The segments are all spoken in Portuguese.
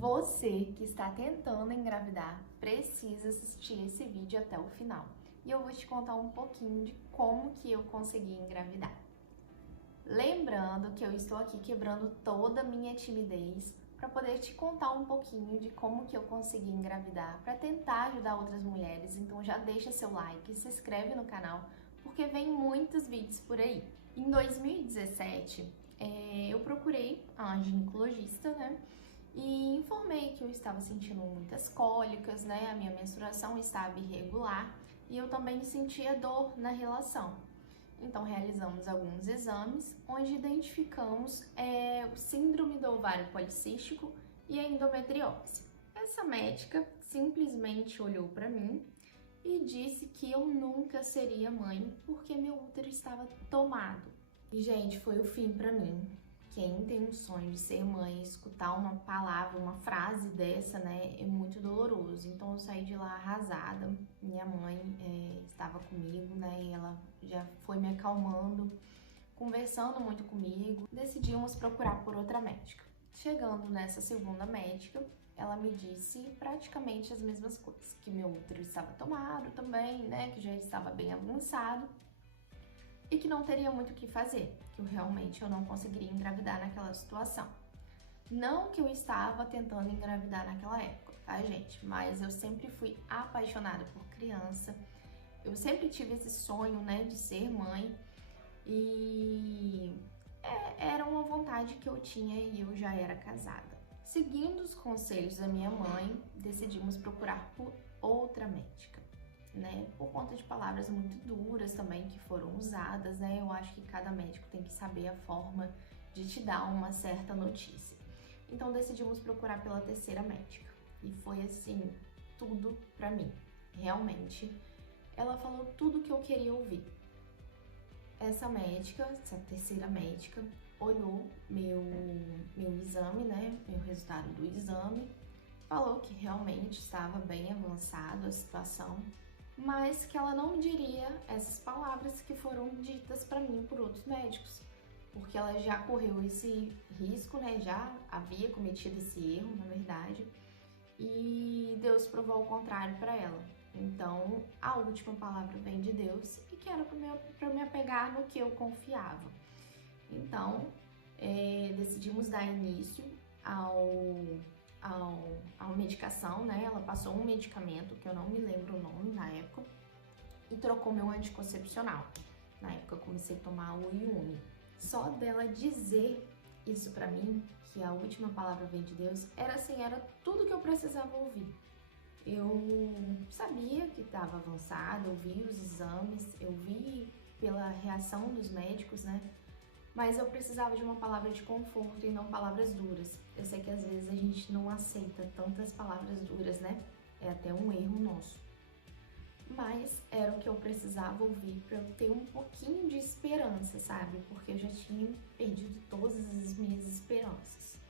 Você que está tentando engravidar precisa assistir esse vídeo até o final. E eu vou te contar um pouquinho de como que eu consegui engravidar. Lembrando que eu estou aqui quebrando toda a minha timidez para poder te contar um pouquinho de como que eu consegui engravidar, para tentar ajudar outras mulheres. Então já deixa seu like, se inscreve no canal, porque vem muitos vídeos por aí. Em 2017, eu procurei a ginecologista, né? E informei que eu estava sentindo muitas cólicas, né? A minha menstruação estava irregular e eu também sentia dor na relação. Então realizamos alguns exames onde identificamos o síndrome do ovário policístico e a endometriose. Essa médica simplesmente olhou para mim e disse que eu nunca seria mãe porque meu útero estava tomado. E gente, foi o fim para mim. Quem tem um sonho de ser mãe, escutar uma palavra, uma frase dessa, né, é muito doloroso. Então eu saí de lá arrasada. Minha mãe estava comigo, né, e ela já foi me acalmando, conversando muito comigo. Decidimos procurar por outra médica. Chegando nessa segunda médica, ela me disse praticamente as mesmas coisas, que meu útero estava tomado também, né, que já estava bem avançado e que não teria muito o que fazer, que realmente eu não conseguiria engravidar naquela situação. Não que eu estava tentando engravidar naquela época, tá, gente? Mas eu sempre fui apaixonada por criança, eu sempre tive esse sonho, né, de ser mãe e era uma vontade que eu tinha e eu já era casada. Seguindo os conselhos da minha mãe, decidimos procurar por outra médica, né, por conta de palavras muito duras também que foram usadas, né, eu acho que cada médico tem que saber a forma de te dar uma certa notícia. Então decidimos procurar pela terceira médica e foi assim, tudo pra mim, realmente. Ela falou tudo que eu queria ouvir. Essa médica, essa terceira médica, olhou meu exame, né, meu resultado do exame, falou que realmente estava bem avançado a situação, mas que ela não diria essas palavras que foram ditas para mim por outros médicos, porque ela já correu esse risco, né? Já havia cometido esse erro, na verdade, e Deus provou o contrário para ela. Então, a última palavra vem de Deus e que era para eu me apegar no que eu confiava. Então, decidimos dar início a medicação, né? Ela passou um medicamento, que eu não me lembro o nome na época, e trocou meu anticoncepcional. Na época eu comecei a tomar o Iune. Só dela dizer isso pra mim, que a última palavra vem de Deus, era assim, era tudo que eu precisava ouvir. Eu sabia que estava avançado, eu vi os exames, eu vi pela reação dos médicos, né? Mas eu precisava de uma palavra de conforto e não palavras duras. Eu sei que às vezes a gente não aceita tantas palavras duras, né? É até um erro nosso. Mas era o que eu precisava ouvir para eu ter um pouquinho de esperança, sabe? Porque eu já tinha perdido todas as minhas esperanças.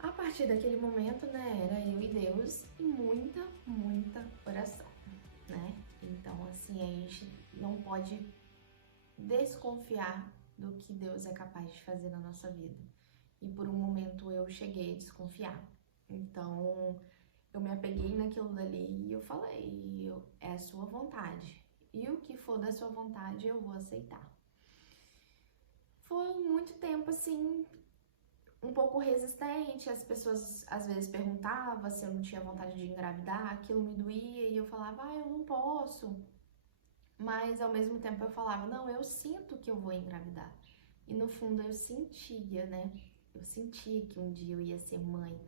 A partir daquele momento, né, era eu e Deus e muita, muita oração, né? Então, assim, a gente não pode desconfiar do que Deus é capaz de fazer na nossa vida. E por um momento eu cheguei a desconfiar. Então, eu me apeguei naquilo dali e eu falei, é a sua vontade. E o que for da sua vontade, eu vou aceitar. Foi muito tempo, assim, um pouco resistente. As pessoas, às vezes, perguntavam se eu não tinha vontade de engravidar, aquilo me doía e eu falava, eu não posso. Mas, ao mesmo tempo, eu falava, não, eu sinto que eu vou engravidar. E, no fundo, eu sentia, né? Eu sentia que um dia eu ia ser mãe.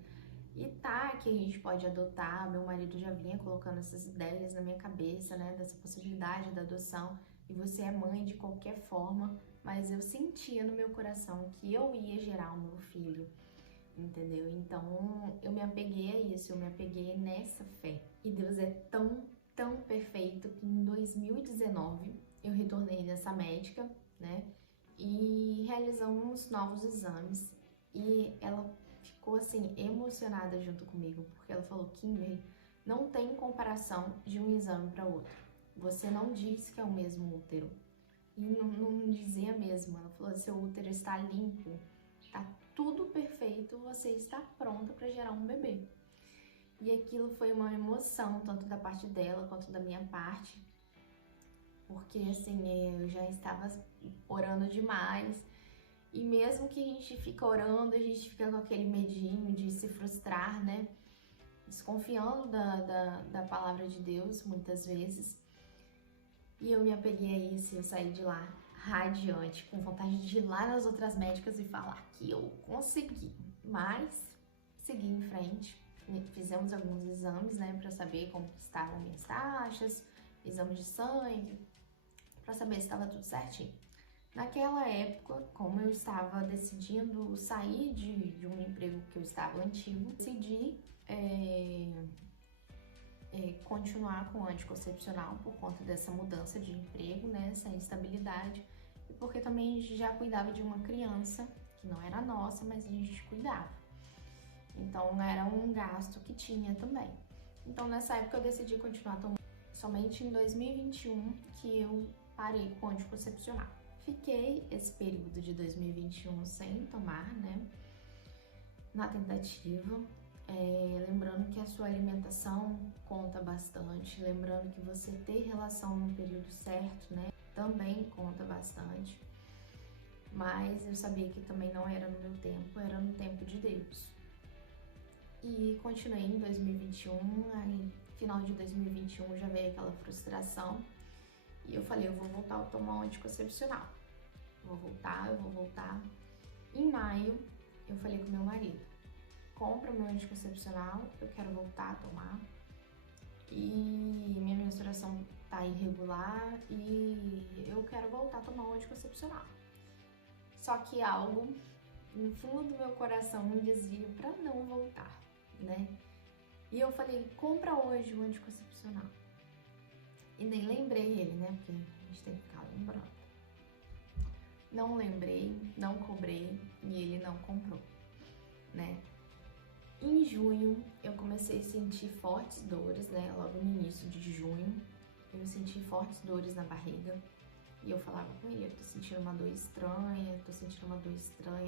E que a gente pode adotar, meu marido já vinha colocando essas ideias na minha cabeça, né, dessa possibilidade da adoção, e você é mãe de qualquer forma, mas eu sentia no meu coração que eu ia gerar um meu filho, entendeu? Então, eu me apeguei a isso, eu me apeguei nessa fé. E Deus é tão perfeito que em 2019 eu retornei nessa médica, né, e realizamos novos exames, e ela ficou assim emocionada junto comigo, porque ela falou, Kimberly, não tem comparação de um exame para outro. Você não diz que é o mesmo útero. E não dizia mesmo. Ela falou, seu útero está limpo, tá tudo perfeito, você está pronta para gerar um bebê. E aquilo foi uma emoção, tanto da parte dela quanto da minha parte, porque assim, eu já estava orando demais, e mesmo que a gente fica orando, a gente fica com aquele medinho de se frustrar, né? Desconfiando da palavra de Deus, muitas vezes. E eu me apeguei a isso, eu saí de lá radiante, com vontade de ir lá nas outras médicas e falar que eu consegui. Mas, segui em frente, fizemos alguns exames, né, para saber como estavam minhas taxas, exame de sangue, para saber se estava tudo certinho. Naquela época, como eu estava decidindo sair de um emprego que eu estava antigo, decidi continuar com o anticoncepcional por conta dessa mudança de emprego, né, essa instabilidade, e porque também já cuidava de uma criança, que não era nossa, mas a gente cuidava. Então era um gasto que tinha também. Então nessa época eu decidi continuar tomando. Somente em 2021 que eu parei com o anticoncepcional. Fiquei esse período de 2021 sem tomar, né, na tentativa. Lembrando que a sua alimentação conta bastante, lembrando que você ter relação no período certo, né, também conta bastante, mas eu sabia que também não era no meu tempo, era no tempo de Deus. E continuei em 2021, aí final de 2021 já veio aquela frustração, e eu falei, eu vou voltar a tomar um anticoncepcional, eu vou voltar. Em maio, eu falei com meu marido, compra meu anticoncepcional, eu quero voltar a tomar, e minha menstruação tá irregular e eu quero voltar a tomar um anticoncepcional. Só que algo no fundo do meu coração me dizia pra não voltar, né? E eu falei, compra hoje o anticoncepcional. E nem lembrei ele, né? Porque a gente tem que ficar lembrando. Não lembrei, não cobrei e ele não comprou, né? Em junho, eu comecei a sentir fortes dores, né? Logo no início de junho, eu senti fortes dores na barriga. E eu falava com ele, eu tô sentindo uma dor estranha,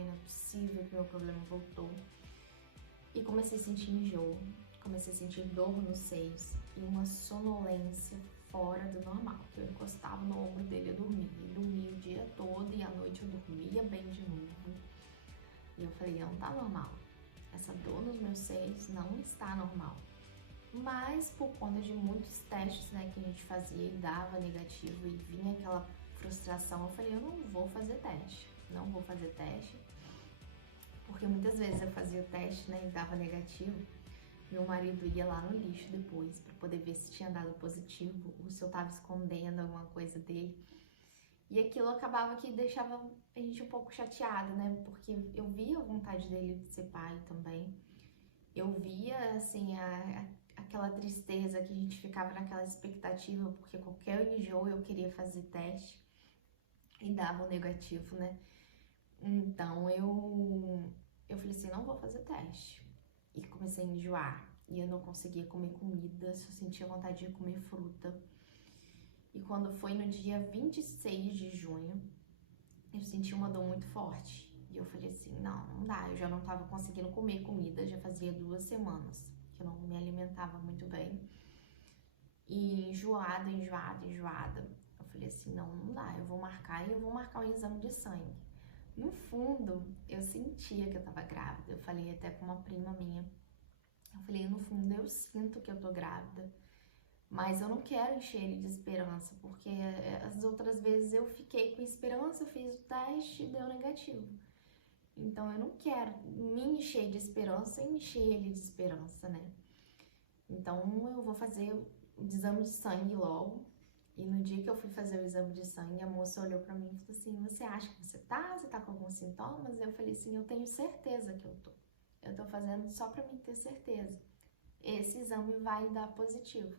não é possível que meu problema voltou. E comecei a sentir enjoo, comecei a sentir dor nos seios e uma sonolência fora do normal. Que eu encostava no ombro dele, eu dormia o dia todo e à noite eu dormia bem de novo. E eu falei, não tá normal. Essa dor nos meus seios não está normal. Mas por conta de muitos testes, né, que a gente fazia e dava negativo e vinha aquela frustração, eu falei, eu não vou fazer teste, porque muitas vezes eu fazia o teste, né, e dava negativo, meu marido ia lá no lixo depois para poder ver se tinha dado positivo ou se eu tava escondendo alguma coisa dele. E aquilo acabava que deixava a gente um pouco chateada, né? Porque eu via a vontade dele de ser pai também. Eu via, assim, aquela tristeza que a gente ficava naquela expectativa, porque qualquer enjoo eu queria fazer teste e dava um negativo, né? Então eu falei assim, não vou fazer teste. E comecei a enjoar. E eu não conseguia comer comida, só sentia vontade de comer fruta. E quando foi no dia 26 de junho, eu senti uma dor muito forte. E eu falei assim, não dá. Eu já não tava conseguindo comer comida, já fazia 2 semanas que eu não me alimentava muito bem. E enjoada. Eu falei assim, não dá. Eu vou marcar um exame de sangue. No fundo, eu sentia que eu tava grávida. Eu falei até com uma prima minha. Eu falei, no fundo, eu sinto que eu tô grávida. Mas eu não quero encher ele de esperança, porque as outras vezes eu fiquei com esperança, fiz o teste e deu negativo. Então eu não quero me encher de esperança e encher ele de esperança, né? Então eu vou fazer o exame de sangue logo. E no dia que eu fui fazer o exame de sangue, a moça olhou pra mim e falou assim, você acha que você tá com alguns sintomas? Eu falei assim, eu tenho certeza que eu tô. Eu tô fazendo só pra mim ter certeza. Esse exame vai dar positivo.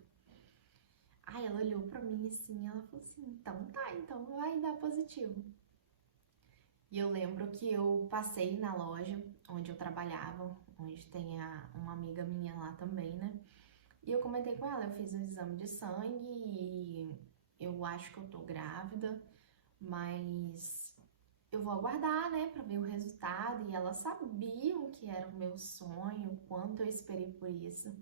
Aí ela olhou pra mim assim, ela falou assim, então vai dar positivo. E eu lembro que eu passei na loja onde eu trabalhava, onde tem uma amiga minha lá também, né? E eu comentei com ela, eu fiz um exame de sangue e eu acho que eu tô grávida, mas eu vou aguardar, né, pra ver o resultado. E elas sabiam que era o meu sonho, o quanto eu esperei por isso.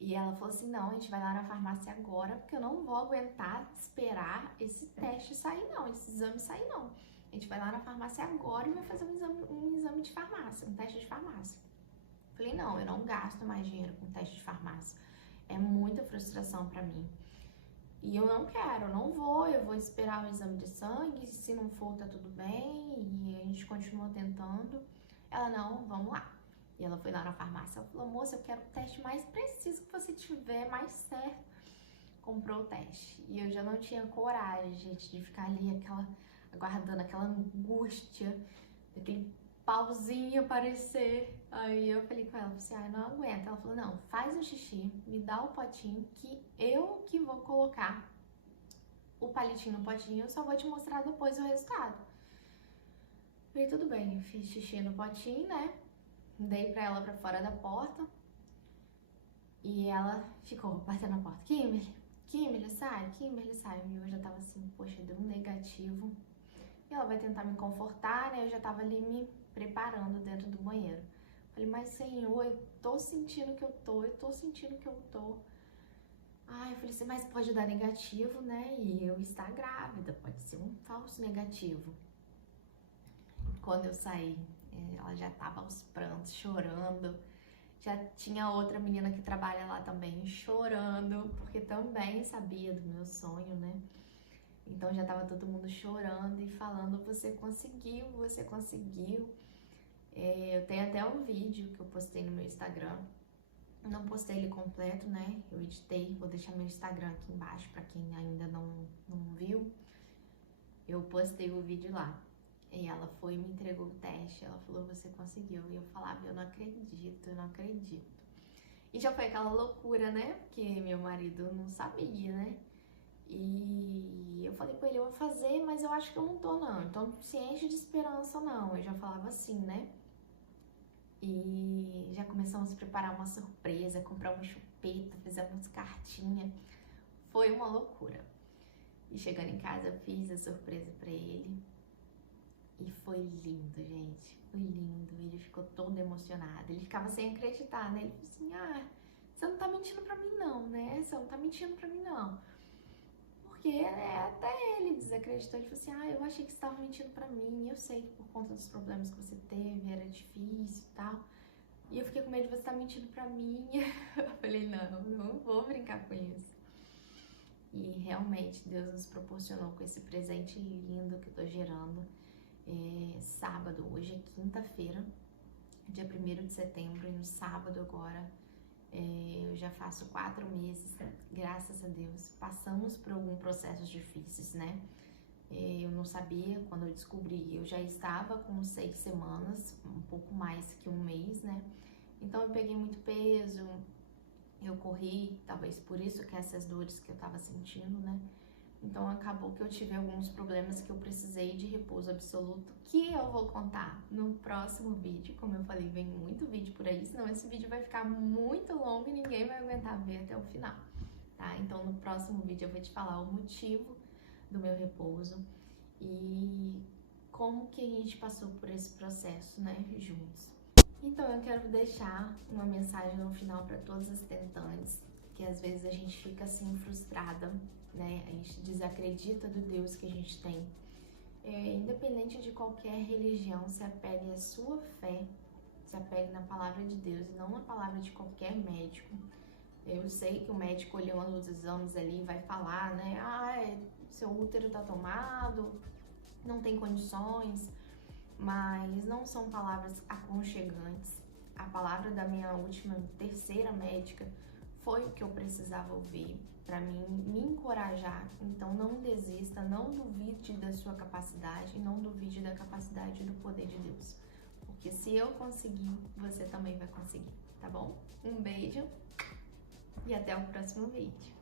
E ela falou assim, não, a gente vai lá na farmácia agora, porque eu não vou aguentar esperar esse teste sair não, esse exame sair não. A gente vai lá na farmácia agora e vai fazer um exame de farmácia, um teste de farmácia. Falei, não, eu não gasto mais dinheiro com teste de farmácia. É muita frustração pra mim. E eu não quero, eu vou esperar o exame de sangue, se não for, tá tudo bem, e a gente continua tentando. Ela, não, vamos lá. E ela foi lá na farmácia, ela falou, moça, eu quero o teste mais preciso que você tiver, mais certo. Comprou o teste. E eu já não tinha coragem, gente, de ficar ali, aguardando aquela angústia, aquele pauzinho aparecer. Aí eu falei com ela, assim, não aguento. Ela falou, não, faz o xixi, me dá o potinho que eu que vou colocar o palitinho no potinho, eu só vou te mostrar depois o resultado. Falei, tudo bem, eu fiz xixi no potinho, né? Dei pra ela pra fora da porta e ela ficou batendo na porta. Kimberly, sai. E eu já tava assim, poxa, deu um negativo. E ela vai tentar me confortar, né? Eu já tava ali me preparando dentro do banheiro. Falei, mas Senhor, eu tô sentindo que eu tô. Ai, eu falei assim, mas pode dar negativo, né? E eu estar grávida, pode ser um falso negativo. Quando eu saí, ela já tava aos prantos, chorando. Já tinha outra menina que trabalha lá também chorando, porque também sabia do meu sonho, né? Então já tava todo mundo chorando e falando, você conseguiu. Eu tenho até um vídeo que eu postei no meu Instagram. Não postei ele completo, né? Eu editei, vou deixar meu Instagram aqui embaixo pra quem ainda não viu. Eu postei o vídeo lá. E ela foi e me entregou o teste. Ela falou, você conseguiu. E eu falava, eu não acredito. E já foi aquela loucura, né? Porque meu marido não sabia, né? E eu falei com ele, eu vou fazer, mas eu acho que eu não tô, não. Então, se enche de esperança, não. Eu já falava assim, né? E já começamos a preparar uma surpresa, comprar uma chupeta, fizemos cartinha. Foi uma loucura. E chegando em casa, eu fiz a surpresa pra ele. E foi lindo, gente. Foi lindo. Ele ficou todo emocionado. Ele ficava sem acreditar, né? Ele falou assim, você não tá mentindo pra mim não, né? Você não tá mentindo pra mim não. Porque até ele desacreditou. Ele falou assim, eu achei que você tava mentindo pra mim. Eu sei que por conta dos problemas que você teve, era difícil e tal. E eu fiquei com medo de você estar mentindo pra mim. Eu falei, não vou brincar com isso. E realmente Deus nos proporcionou com esse presente lindo que eu tô gerando. Sábado, hoje é quinta-feira, dia 1º de setembro, e no sábado agora eu já faço 4 meses, graças a Deus. Passamos por alguns processos difíceis, né? Eu não sabia, quando eu descobri, eu já estava com 6 semanas, um pouco mais que um mês, né? Então eu peguei muito peso, eu corri, talvez por isso que essas dores que eu tava sentindo, né? Então acabou que eu tive alguns problemas que eu precisei de repouso absoluto, que eu vou contar no próximo vídeo. Como eu falei, vem muito vídeo por aí, senão esse vídeo vai ficar muito longo e ninguém vai aguentar ver até o final, tá? Então no próximo vídeo eu vou te falar o motivo do meu repouso e como que a gente passou por esse processo, né, juntos. Então eu quero deixar uma mensagem no final para todas as tentantes, que às vezes a gente fica assim frustrada, né? A gente desacredita do Deus que a gente tem. Independente de qualquer religião, se apegue à sua fé, se apegue na palavra de Deus e não na palavra de qualquer médico. Eu sei que o médico olhando os exames ali vai falar, né? Seu útero tá tomado, não tem condições, mas não são palavras aconchegantes. A palavra da minha terceira médica foi o que eu precisava ouvir para mim me encorajar. Então não desista, não duvide da sua capacidade, não duvide da capacidade e do poder de Deus. Porque se eu conseguir, você também vai conseguir, tá bom? Um beijo e até o próximo vídeo.